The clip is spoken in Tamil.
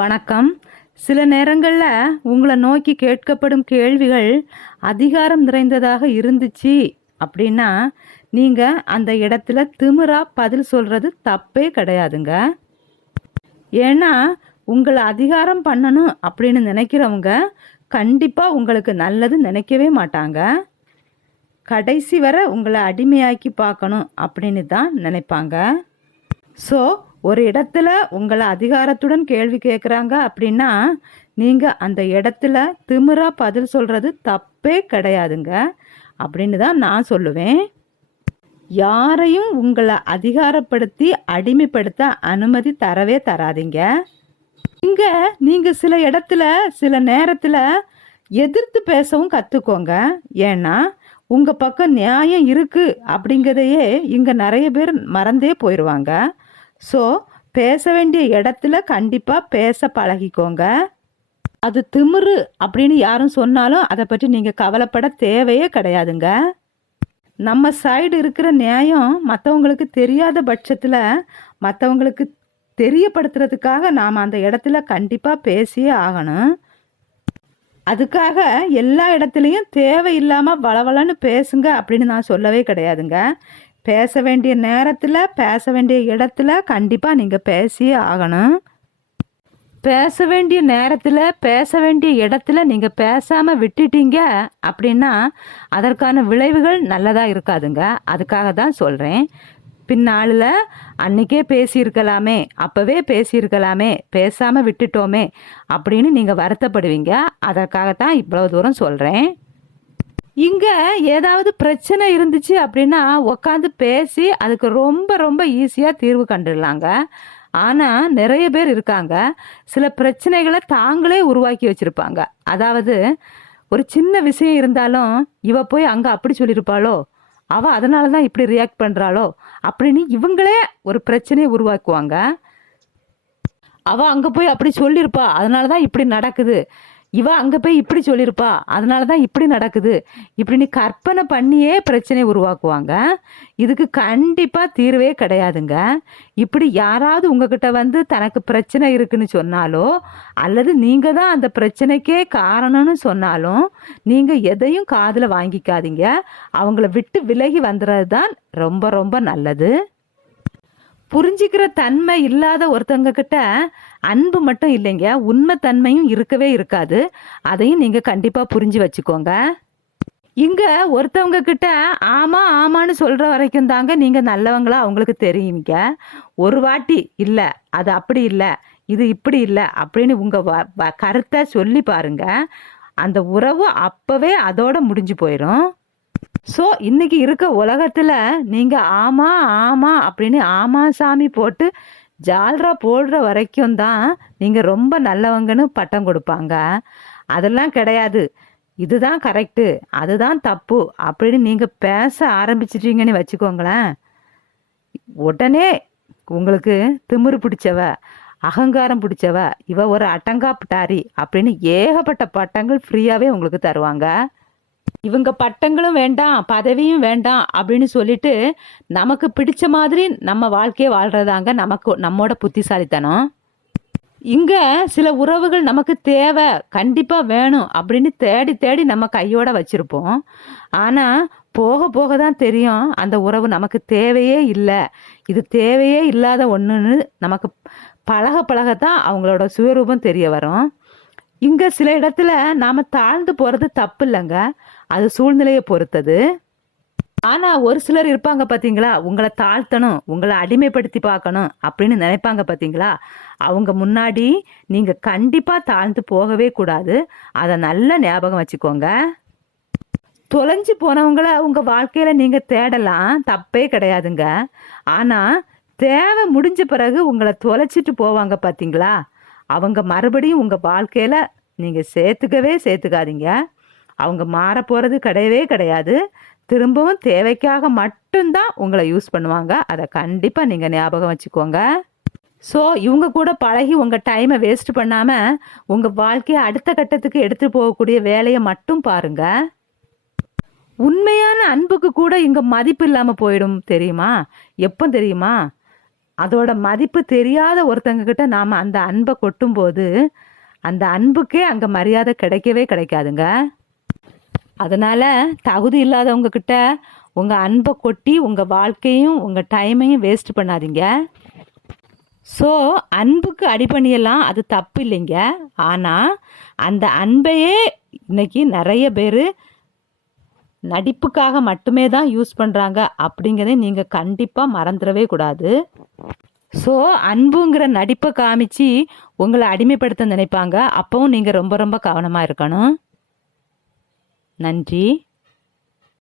வணக்கம். சில நேரங்களில் உங்களை நோக்கி கேட்கப்படும் கேள்விகள் அதிகாரம் நிறைந்ததாக இருந்துச்சு அப்படின்னா நீங்கள் அந்த இடத்துல திமிரா பதில் சொல்கிறது தப்பே கிடையாதுங்க. ஏன்னா உங்களை அதிகாரம் பண்ணணும் அப்படின்னு நினைக்கிறவங்க கண்டிப்பாக உங்களுக்கு நல்லது நினைக்கவே மாட்டாங்க. கடைசி வரை உங்களை அடிமையாக்கி பார்க்கணும் அப்படின்னு தான் நினைப்பாங்க. ஸோ ஒரு இடத்துல உங்களை அதிகாரத்துடன் கேள்வி கேட்குறாங்க அப்படின்னா நீங்கள் அந்த இடத்துல திமிரா பதில் சொல்கிறது தப்பே கிடையாதுங்க. அப்படின்னு தான் நான் சொல்லுவேன். யாரையும் உங்களை அதிகாரப்படுத்தி அடிமைப்படுத்த அனுமதி தரவே தராதீங்க. இங்கே நீங்கள் சில இடத்துல சில நேரத்தில் எதிர்த்து பேசவும் கற்றுக்கோங்க ஏன்னா உங்கள் பக்கம் நியாயம் இருக்குது அப்படிங்கிறதையே இங்கே நிறைய பேர் மறந்தே போயிடுவாங்க ஸோ பேச வேண்டிய இடத்துல கண்டிப்பாக பேச பழகிக்கோங்க. அது திமிரு அப்படின்னு யாரும் சொன்னாலும் அதை பற்றி நீங்கள் கவலைப்பட தேவையே கிடையாதுங்க. நம்ம சைடு இருக்கிற நியாயம் மற்றவங்களுக்கு தெரியாத பட்சத்தில் மற்றவங்களுக்கு தெரியப்படுத்துறதுக்காக நாம் அந்த இடத்துல கண்டிப்பாக பேசியே ஆகணும். அதுக்காக எல்லா இடத்துலையும் தேவையில்லாமல் வளவளன்னு பேசுங்க அப்படின்னு நான் சொல்லவே கிடையாதுங்க. பேச வேண்டிய நேரத்தில் பேச வேண்டிய இடத்துல கண்டிப்பாக நீங்கள் பேசியே ஆகணும். பேச வேண்டிய நேரத்தில் பேச வேண்டிய இடத்துல நீங்கள் பேசாமல் விட்டுட்டீங்க அப்படின்னா அதற்கான விளைவுகள் நல்லதாக இருக்காதுங்க. அதுக்காக தான் சொல்கிறேன் பின்னாளில் அன்றைக்கே பேசியிருக்கலாமே அப்போவே பேசியிருக்கலாமே பேசாமல் விட்டுட்டோமே அப்படின்னு நீங்கள் வருத்தப்படுவீங்க. அதற்காகத்தான் இவ்வளோ தூரம் சொல்கிறேன் இங்கே ஏதாவது பிரச்சனை இருந்துச்சு அப்படின்னா உக்காந்து பேசி அதுக்கு ரொம்ப ரொம்ப ஈஸியாக தீர்வு கண்டுடலாங்க ஆனால் நிறைய பேர் இருக்காங்க. சில பிரச்சனைகளை தாங்களே உருவாக்கி வச்சுருப்பாங்க. அதாவது ஒரு சின்ன விஷயம் இருந்தாலும் இவ போய் அங்கே அப்படி சொல்லியிருப்பாளோ அவள் அதனால தான் இப்படி ரியாக்ட் பண்ணுறாளோ அப்படின்னு இவங்களே ஒரு பிரச்சனையை உருவாக்குவாங்க. அவள் அங்கே போய் அப்படி சொல்லியிருப்பா அதனால தான் இப்படி நடக்குது. இவ அங்கே போய் இப்படி சொல்லியிருப்பா அதனால தான் இப்படி நடக்குது. இப்படின்னு கற்பனை பண்ணியே பிரச்சனை உருவாக்குவாங்க. இதுக்கு கண்டிப்பாக தீர்வே கிடையாதுங்க. இப்படி யாராவது உங்ககிட்ட வந்து தனக்கு பிரச்சனை இருக்குன்னு சொன்னாலோ அல்லது நீங்கள் தான் அந்த பிரச்சனைக்கே காரணம்னு சொன்னாலும் நீங்கள் எதையும் காதில் வாங்கிக்காதீங்க. அவங்கள விட்டு விலகி வந்துடுறது தான் ரொம்ப ரொம்ப நல்லது. புரிஞ்சிக்கிற தன்மை இல்லாத ஒருத்தவங்க கிட்ட அன்பு மட்டும் இல்லைங்க. உண்மை தன்மையும் இருக்கவே இருக்காது. அதையும் நீங்கள் கண்டிப்பாக புரிஞ்சு வச்சுக்கோங்க. இங்கே ஒருத்தவங்க கிட்ட ஆமாம் ஆமான்னு சொல்கிற வரைக்கும் தாங்க நீங்கள் நல்லவங்களா அவங்களுக்கு தெரியுங்க. ஒரு வாட்டி இல்லை அது அப்படி இல்லை இது இப்படி இல்லை அப்படின்னு உங்கள் வ கருத்தை சொல்லி பாருங்க. அந்த உறவு அப்போவே அதோட முடிஞ்சு போயிடும் ஸோ இன்னைக்கு இருக்க உலகத்தில் நீங்கள் ஆமா ஆமா அப்படின்னு ஆமா சாமி போட்டு ஜால்ரா போடுற வரைக்கும் தான் நீங்கள் ரொம்ப நல்லவங்கன்னு பட்டம் கொடுப்பாங்க. அதெல்லாம் கிடையாது. இதுதான் கரெக்டு அதுதான் தப்பு அப்படின்னு நீங்கள் பேச ஆரம்பிச்சிட்டீங்கன்னு வச்சுக்கோங்களேன். உடனே உங்களுக்கு திமிரு பிடிச்சவ அகங்காரம் பிடிச்சவ இவ ஒரு அட்டங்காப்பிட்டாரி அப்படின்னு ஏகப்பட்ட பட்டங்கள் ஃப்ரீயாகவே உங்களுக்கு தருவாங்க. இவங்க பட்டங்களும் வேண்டாம் பதவியும் வேண்டாம் அப்படின்னு சொல்லிட்டு நமக்கு பிடிச்ச மாதிரி நம்ம வாழ்க்கையை வாழ்றதாங்க நமக்கு நம்மோட புத்திசாலித்தனம். இங்கே சில உறவுகள் நமக்கு தேவை கண்டிப்பாக வேணும் அப்படின்னு தேடி தேடி நம்ம கையோட வச்சுருப்போம். ஆனால் போக போக தான் தெரியும் அந்த உறவு நமக்கு தேவையே இல்லை. இது தேவையே இல்லாத ஒன்றுன்னு நமக்கு பழக பழகத்தான் அவங்களோட சுயரூபம் தெரிய வரும். இங்கே சில இடத்துல நாம் தாழ்ந்து போகிறது தப்பு இல்லைங்க அது சூழ்நிலையை பொறுத்தது. ஆனால் ஒரு சிலர் இருப்பாங்க பாத்தீங்களா? உங்களை தாழ்த்தணும் உங்களை அடிமைப்படுத்தி பார்க்கணும் அப்படின்னு நினைப்பாங்க பாத்தீங்களா? அவங்க முன்னாடி நீங்கள் கண்டிப்பாக தாழ்ந்து போகவே கூடாது. அதை நல்ல ஞாபகம் வச்சுக்கோங்க. தொலைஞ்சு போனவங்கள உங்கள் வாழ்க்கையில் நீங்கள் தேடலாம். தப்பே கிடையாதுங்க. ஆனால் தேவை முடிஞ்ச பிறகு உங்களை தொலைச்சிட்டு போவாங்க பார்த்தீங்களா அவங்க மறுபடியும் உங்கள் வாழ்க்கையில் நீங்கள் சேர்த்துக்கவே சேர்த்துக்காதீங்க. அவங்க மாற போகிறது கிடையவே கிடையாது. திரும்பவும் தேவைக்காக மட்டும்தான் உங்களை யூஸ் பண்ணுவாங்க. அதை கண்டிப்பாக நீங்கள் ஞாபகம் வச்சுக்கோங்க. ஸோ இவங்க கூட பழகி உங்கள் டைமை வேஸ்ட் பண்ணாமல் உங்கள் வாழ்க்கையை அடுத்த கட்டத்துக்கு எடுத்து போகக்கூடிய வேலையை மட்டும் பாருங்கள் உண்மையான அன்புக்கு கூட இங்கே மதிப்பு இல்லாமல் போயிடும் தெரியுமா? எப்போ தெரியுமா? அதோட மதிப்பு தெரியாத ஒருத்தங்க கிட்ட நாம் அந்த அன்பை கொட்டும்போது அந்த அன்புக்கே அங்கே மரியாதை கிடைக்கவே கிடைக்காதுங்க. அதனால் தகுதி இல்லாதவங்க கிட்ட உங்கள் அன்பை கொட்டி உங்கள் வாழ்க்கையும் உங்கள் டைமையும் வேஸ்ட் பண்ணாதீங்க. ஸோ அன்புக்கு அடிபணியெல்லாம் அது தப்பு இல்லைங்க. ஆனால் அந்த அன்பையே இன்னைக்கு நிறைய பேர் நடிப்புக்காக மட்டுமே தான் யூஸ் பண்ணுறாங்க அப்படிங்கிறத நீங்கள் கண்டிப்பாக மறந்துடவே கூடாது. ஸோ அன்புங்கிற நடிப்பை காமிச்சு உங்களை அடிமைப்படுத்த நினைப்பாங்க. அப்போவும் நீங்கள் ரொம்ப ரொம்ப கவனமாக இருக்கணும். நன்றி.